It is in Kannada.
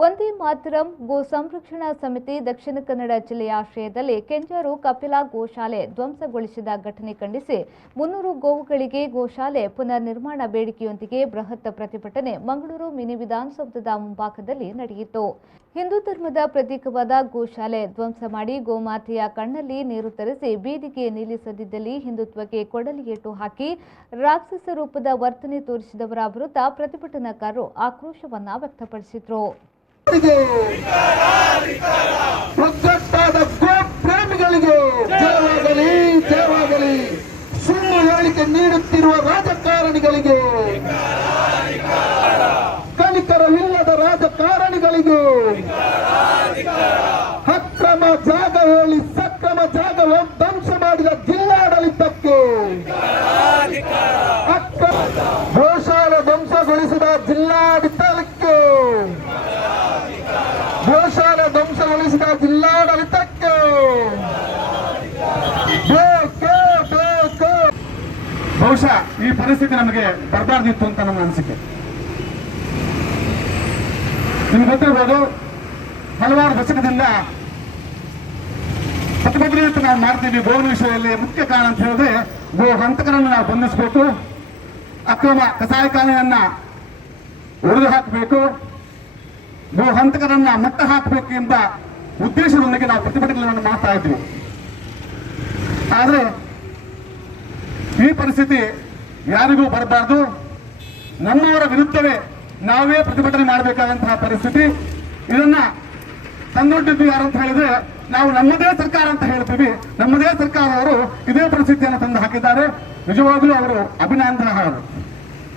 ವಂದೇ ಮಾತರಂ ಗೋ ಸಂರಕ್ಷಣಾ ಸಮಿತಿ ದಕ್ಷಿಣ ಕನ್ನಡ ಜಿಲ್ಲೆಯ ಆಶ್ರಯದಲ್ಲಿ ಕೆಂಜಾರು ಕಪಿಲಾ ಗೋಶಾಲೆ ಧ್ವಂಸಗೊಳಿಸಿದ ಘಟನೆ ಖಂಡಿಸಿ 300 ಗೋವುಗಳಿಗೆ ಗೋಶಾಲೆ ಪುನರ್ ನಿರ್ಮಾಣ ಬೇಡಿಕೆಯೊಂದಿಗೆ ಬೃಹತ್ ಪ್ರತಿಭಟನೆ ಮಂಗಳೂರು ಮಿನಿ ವಿಧಾನಸೌಧದ ಮುಂಭಾಗದಲ್ಲಿ ನಡೆಯಿತು. ಹಿಂದೂ ಧರ್ಮದ ಪ್ರತೀಕವಾದ ಗೋಶಾಲೆ ಧ್ವಂಸ ಮಾಡಿ ಗೋಮಾತೆಯ ಕಣ್ಣಲ್ಲಿ ನೀರು ತರಿಸಿ ಬೀದಿಗೆ ನಿಲ್ಲಿಸದಿದ್ದಲ್ಲಿ ಹಿಂದುತ್ವಕ್ಕೆ ಕೊಡಲಿ ಏಟು ಹಾಕಿ ರಾಕ್ಷಸ ರೂಪದ ವರ್ತನೆ ತೋರಿಸಿದವರ ವಿರುದ್ಧ ಪ್ರತಿಭಟನಾಕಾರರು ಆಕ್ರೋಶವನ್ನ ವ್ಯಕ್ತಪಡಿಸಿದರು. ಒಗ್ಗಟ್ಟಾದ ಗೋ ಪ್ರೇಮಿಗಳಿಗೆ ಜಯವಾಗಲಿ ಜಯವಾಗಲಿ. ಸುಳ್ಳು ಹೇಳಿಕೆ ನೀಡುತ್ತಿರುವ ರಾಜಕಾರಣಿಗಳಿಗೆ, ಕನಿಕರವಿಲ್ಲದ ರಾಜಕಾರಣಿಗಳಿಗೆ, ಅಕ್ರಮ ಜಾಗ ಹೇಳಿ ಸಕ್ರಮ ಜಾಗ ಧ್ವಂಸ ಮಾಡಿದ ಜಿಲ್ಲಾಡಳಿತಕ್ಕೆ, ಗೋಶಾಲೆ ಧ್ವಂಸಗೊಳಿಸಿದ ಜಿಲ್ಲಾಡಳಿತಕ್ಕೆ, ಗೋಶಾಲೆ ಧ್ವಂಸಗೊಳಿಸಿದ ಜಿಲ್ಲಾಡಳಿತಕ್ಕೆ ಬಹುಶಃ ಈ ಪರಿಸ್ಥಿತಿ ನಮಗೆ ಬರಬಾರ್ದಿತ್ತು ಅಂತ ನಮ್ಮ ಅನಿಸಿಕೆ. ನಿಮ್ಗೆ ಗೊತ್ತಿರ್ಬೋದು, ಹಲವಾರು ದಶಕದಿಂದ ಪ್ರತಿಭಟನೆ ನಾವು ಮಾಡ್ತೀವಿ ಗೋವಿನ ವಿಷಯದಲ್ಲಿ. ಮುಖ್ಯ ಕಾರಣ ಅಂತ ಹೇಳಿದ್ರೆ ಗೋ ಹಂತಕರನ್ನು ನಾವು ಬಂಧಿಸಬೇಕು, ಅಕ್ರಮ ಕಸಾಯಿಖಾನೆಯನ್ನ ಒಡೆದು ಹಾಕಬೇಕು, ಗೋ ಹಂತಕರನ್ನ ಮಟ್ಟ ಹಾಕಬೇಕು ಎಂಬ ಉದ್ದೇಶದೊಂದಿಗೆ ನಾವು ಪ್ರತಿಭಟನೆಗಳನ್ನು ಮಾಡ್ತಾ ಇದ್ವಿ. ಆದರೆ ಈ ಪರಿಸ್ಥಿತಿ ಯಾರಿಗೂ ಬರಬಾರ್ದು. ನಮ್ಮವರ ವಿರುದ್ಧವೇ ನಾವೇ ಪ್ರತಿಭಟನೆ ಮಾಡಬೇಕಾದಂತಹ ಪರಿಸ್ಥಿತಿ. ಇದನ್ನ ತಂದೊಡ್ಡಿದ್ದು ಯಾರು ಅಂತ ಹೇಳಿದ್ರೆ ನಾವು ನಮ್ಮದೇ ಸರ್ಕಾರ ಅಂತ ಹೇಳ್ತೀವಿ. ನಮ್ಮದೇ ಸರ್ಕಾರದವರು ಇದೇ ಪರಿಸ್ಥಿತಿಯನ್ನು ತಂದು ಹಾಕಿದ್ದಾರೆ. ನಿಜವಾಗ್ಲೂ ಅವರು ಅಭಿನಂದನಾರ್ಹರು.